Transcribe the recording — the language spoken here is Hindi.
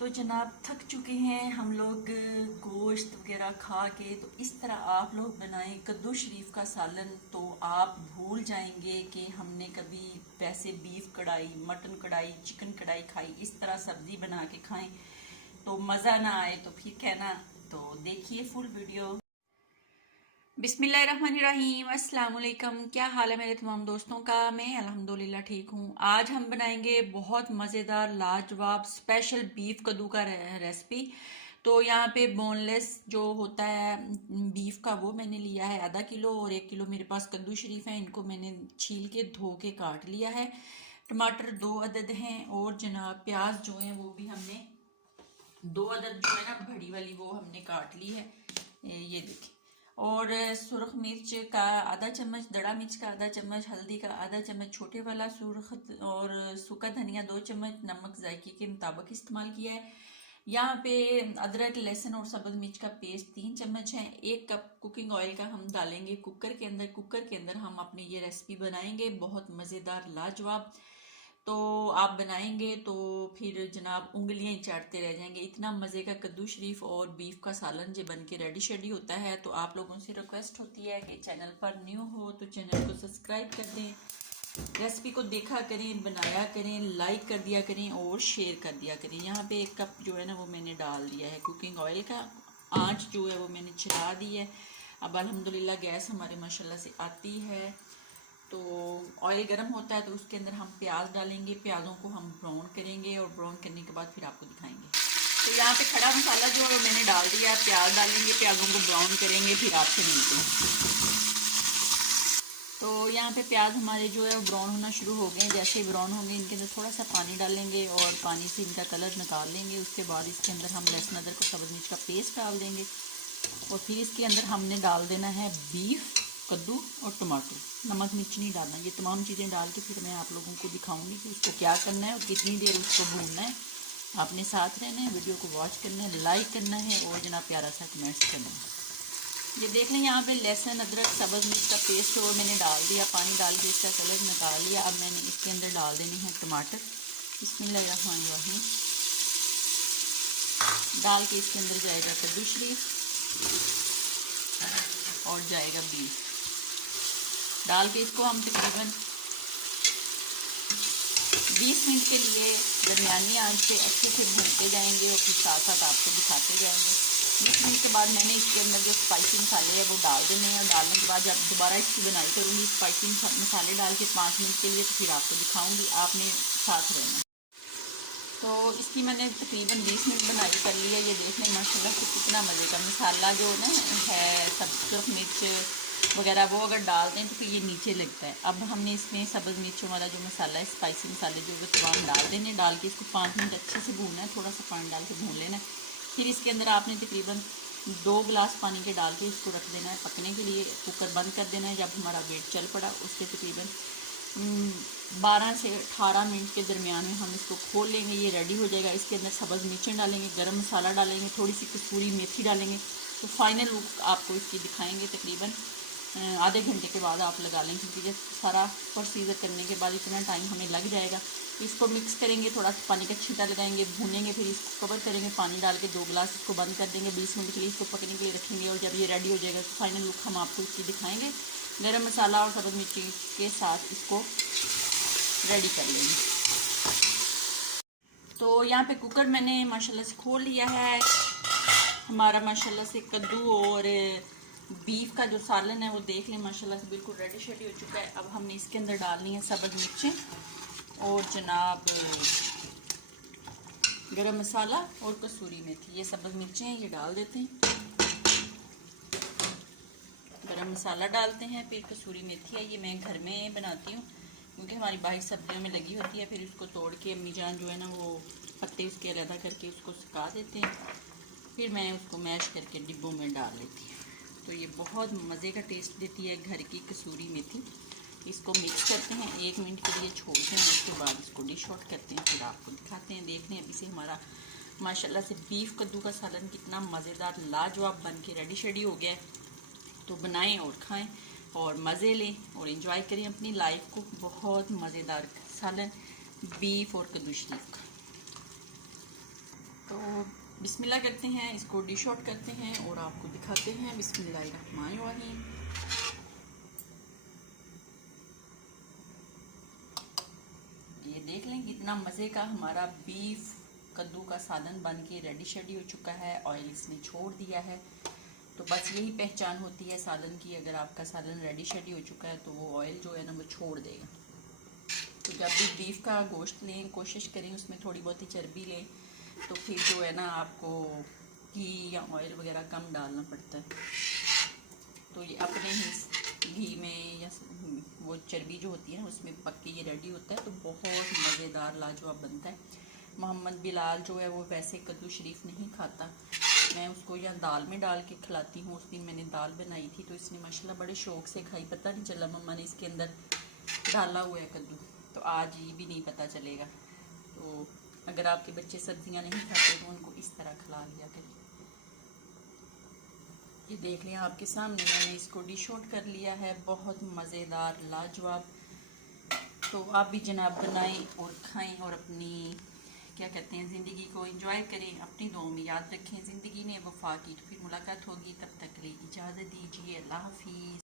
तो जनाब थक चुके हैं हम लोग गोश्त वगैरह खा के। तो इस तरह आप लोग बनाएं कद्दू शरीफ का सालन, तो आप भूल जाएंगे कि हमने कभी वैसे बीफ कढ़ाई, मटन कढ़ाई, चिकन कढ़ाई खाई। इस तरह सब्जी बना के खाएं तो मज़ा ना आए तो फिर कहना। तो देखिए फुल वीडियो। बिस्मिल्लाहिर्रहमानिर्रहीम, अस्सलाम वालेकुम। क्या हाल है मेरे तमाम दोस्तों का? मैं अल्हम्दुलिल्लाह ठीक हूँ। आज हम बनाएंगे बहुत मज़ेदार लाजवाब स्पेशल बीफ कद्दू का रेसिपी। तो यहाँ पे बोनलेस जो होता है बीफ का, वो मैंने लिया है आधा किलो, और 1 किलो मेरे पास कद्दू शरीफ है। इनको मैंने छील के धो के काट लिया है। टमाटर 2 अदद हैं, और जनाब प्याज जो है वो भी हमने 2 अदद जो है ना बड़ी वाली, वो हमने काट ली है। ये देखिए। और सुरख मिर्च का आधा चम्मच, दड़ा मिर्च का आधा चम्मच, हल्दी का आधा चम्मच छोटे वाला सुरख, और सूखा धनिया 2 चम्मच, नमक जायके के मुताबिक इस्तेमाल किया है। यहाँ पे अदरक, लहसुन और सब्ज मिर्च का पेस्ट 3 चम्मच है। 1 कप कुकिंग ऑयल का हम डालेंगे कुकर के अंदर। कुकर के अंदर हम अपनी ये रेसिपी बनाएंगे, बहुत मज़ेदार लाजवाब। तो आप बनाएंगे तो फिर जनाब उंगलियां ही चाटते रह जाएंगे। इतना मज़े का कद्दू शरीफ और बीफ का सालन जो बन के रेडी शेडी होता है। तो आप लोगों से रिक्वेस्ट होती है कि चैनल पर न्यू हो तो चैनल को सब्सक्राइब कर दें, रेसिपी को देखा करें, बनाया करें, लाइक कर दिया करें और शेयर कर दिया करें। यहाँ पे 1 कप जो है ना वो मैंने डाल दिया है कुकिंग ऑयल का। आँच जो है वो मैंने चला दी है। अब अल्हम्दुलिल्लाह गैस हमारे माशाल्लाह से आती है। तो ऑयल गर्म होता है तो उसके अंदर हम प्याज डालेंगे। प्याज़ों को हम ब्राउन करेंगे और ब्राउन करने के बाद फिर आपको दिखाएंगे। तो यहाँ पे खड़ा मसाला जो है मैंने डाल दिया। प्याज डालेंगे, प्याज़ों को ब्राउन करेंगे, फिर आपसे मिलते हैं। तो यहाँ पे प्याज हमारे जो है ब्राउन होना शुरू हो गए। जैसे ही ब्राउन होंगे इनके अंदर थोड़ा सा पानी डालेंगे और पानी से इनका कलर निकाल लेंगे। उसके बाद इसके अंदर हम लहसुन अदरक और सब्ज़ मिर्च का पेस्ट डाल देंगे, और फिर इसके अंदर हमने डाल देना है बीफ, कद्दू और टमाटर। नमक मिर्च नहीं डालना। ये तमाम चीज़ें डाल के फिर मैं आप लोगों को दिखाऊंगी कि उसको क्या करना है और कितनी देर उसको भूनना है। आपने साथ रहना है, वीडियो को वॉच करना है, लाइक करना है और जना प्यारा सा कमेंट्स करना है। ये देख लें, यहाँ पे लहसुन अदरक सब्ज़ मिर्च का पेस्ट वो मैंने डाल दिया। पानी डाल के इसका कलर निकाल लिया। अब मैंने इसके अंदर डाल देनी है टमाटर। बिस्मिल्लाहिर्रहमानिर्रहीम। डाल के इसके अंदर जाएगा कद्दू शरीफ और जाएगा बीफ। डाल के इसको हम तकरीबन 20 मिनट के लिए दरमियानी आंच पे अच्छे से भूनते जाएंगे और फिर साथ साथ आपको दिखाते जाएंगे। 20 मिनट के बाद मैंने इसके अंदर जो स्पाइसी मसाले हैं वो डाल देने हैं, और डालने के बाद जब दोबारा इसकी बनाई करूँगी स्पाइसी मसाले डाल के 5 मिनट के लिए, तो फिर आपको दिखाऊँगी। आपने साथ रहना। तो इसकी मैंने तकरीबन 20 मिनट बनाई कर लिया। ये देख लें माशाल्लाह से कितना मज़े का मसाला जो ना है, सब सुरख मिर्च वगैरह वो अगर डाल दें तो फिर ये नीचे लगता है। अब हमने इसमें सब्ज़ मिर्चों वाला जो मसाला है, स्पाइसी मसाले जो तमाम डाल देने। डाल के इसको 5 मिनट अच्छे से भूनना है। थोड़ा सा पानी डाल के भून लेना है। फिर इसके अंदर आपने तकरीबन 2 गिलास पानी के डाल के इसको रख देना है पकने के लिए। कुकर बंद कर देना है। जब हमारा वेट चल पड़ा उसके तकरीबन 12 से 18 मिनट के दरमियान में हम इसको खोल लेंगे। ये रेडी हो जाएगा। इसके अंदर सब्ज़ मिर्चें डालेंगे, गरम मसाला डालेंगे, थोड़ी सी कसूरी मेथी डालेंगे। तो फाइनल लुक आपको इसकी दिखाएंगे तकरीबन आधे घंटे के बाद आप लगा लेंगे, क्योंकि ये सारा प्रोसीजर करने के बाद इतना टाइम हमें लग जाएगा। इसको मिक्स करेंगे, थोड़ा सा पानी का छींटा लगाएंगे, भूनेंगे, फिर इसको कवर करेंगे पानी डाल के। 2 गिलास इसको बंद कर देंगे। 20 मिनट के लिए इसको पकने के लिए रखेंगे, और जब ये रेडी हो जाएगा तो फाइनल लुक हम आपको इसकी दिखाएंगे। गरम मसाला और सब्ज़ मिर्ची के साथ इसको रेडी कर लेंगे। तो यहाँ पे कुकर मैंने माशाल्लाह से खोल लिया है। हमारा माशाल्लाह से कद्दू और बीफ का जो सालन है वो देख लें माशाल्लाह से बिल्कुल रेडी शेडी हो चुका है। अब हमने इसके अंदर डालनी है सब्ज़ मिर्चें और जनाब गरम मसाला और कसूरी मेथी। ये सब्ज़ मिर्चें हैं, ये डाल देते हैं। गरम मसाला डालते हैं, फिर कसूरी मेथी है, ये मैं घर में बनाती हूँ क्योंकि हमारी बाहर सब्जियों में लगी होती है। फिर उसको तोड़ के अम्मी जान जो है ना वो पत्ते उसके अलग करके उसको सुखा देते हैं, फिर मैं उसको मैश करके डिब्बों में डाल लेती हूँ। तो ये बहुत मज़े का टेस्ट देती है घर की कसूरी मेथी। इसको मिक्स करते हैं, 1 मिनट के लिए छोड़ते हैं, उसके बाद इसको डिश आउट करते हैं, फिर आपको दिखाते हैं। देखते हैं अभी से हमारा माशाल्लाह से बीफ कद्दू का सालन कितना मज़ेदार लाजवाब बन के रेडी शेडी हो गया है। तो बनाएं और खाएं और मज़े लें और एंजॉय करें अपनी लाइफ को। बहुत मज़ेदार सालन बीफ और कद्दू शरीफ का। तो बिस्मिल्लाह करते हैं, इसको डिश आउट करते हैं और आपको दिखाते हैं। बिस्मिल्लाहिर्रहमानिर्रहीम। ये देख लें कितना मज़े का हमारा बीफ कद्दू का सालन बन के रेडी शेडी हो चुका है। ऑयल इसने छोड़ दिया है। तो बस यही पहचान होती है सालन की, अगर आपका सालन रेडी शेडी हो चुका है तो वो ऑयल जो है ना वो छोड़ देगा। तो जब भी बीफ का गोश्त लें कोशिश करें उसमें थोड़ी बहुत ही चर्बी लें, तो फिर जो है ना आपको घी या ऑयल वगैरह कम डालना पड़ता है। तो ये अपने ही घी में या वो चर्बी जो होती है उसमें पक के ये रेडी होता है। तो बहुत मज़ेदार लाजवाब बनता है। मोहम्मद बिलाल जो है वो वैसे कद्दू शरीफ नहीं खाता, मैं उसको या दाल में डाल के खिलाती हूँ। उस दिन मैंने दाल बनाई थी तो इसने माशाल्लाह बड़े शौक़ से खाई, पता नहीं चला मम्मा ने इसके अंदर डाला हुआ है कद्दू। तो आज ये भी नहीं पता चलेगा। तो अगर आपके बच्चे सब्जियां नहीं खाते तो उनको इस तरह खिला लिया करें। ये देख लें आपके सामने मैंने इसको डिश आउट कर लिया है, बहुत मज़ेदार लाजवाब। तो आप भी जनाब बनाएं और खाएं और अपनी क्या कहते हैं ज़िंदगी को एंजॉय करें। अपनी दुआ में याद रखें, ज़िंदगी ने वफा की। तो फिर मुलाकात होगी, तब तक के लिए इजाज़त दीजिए। अल्लाह हाफिज़।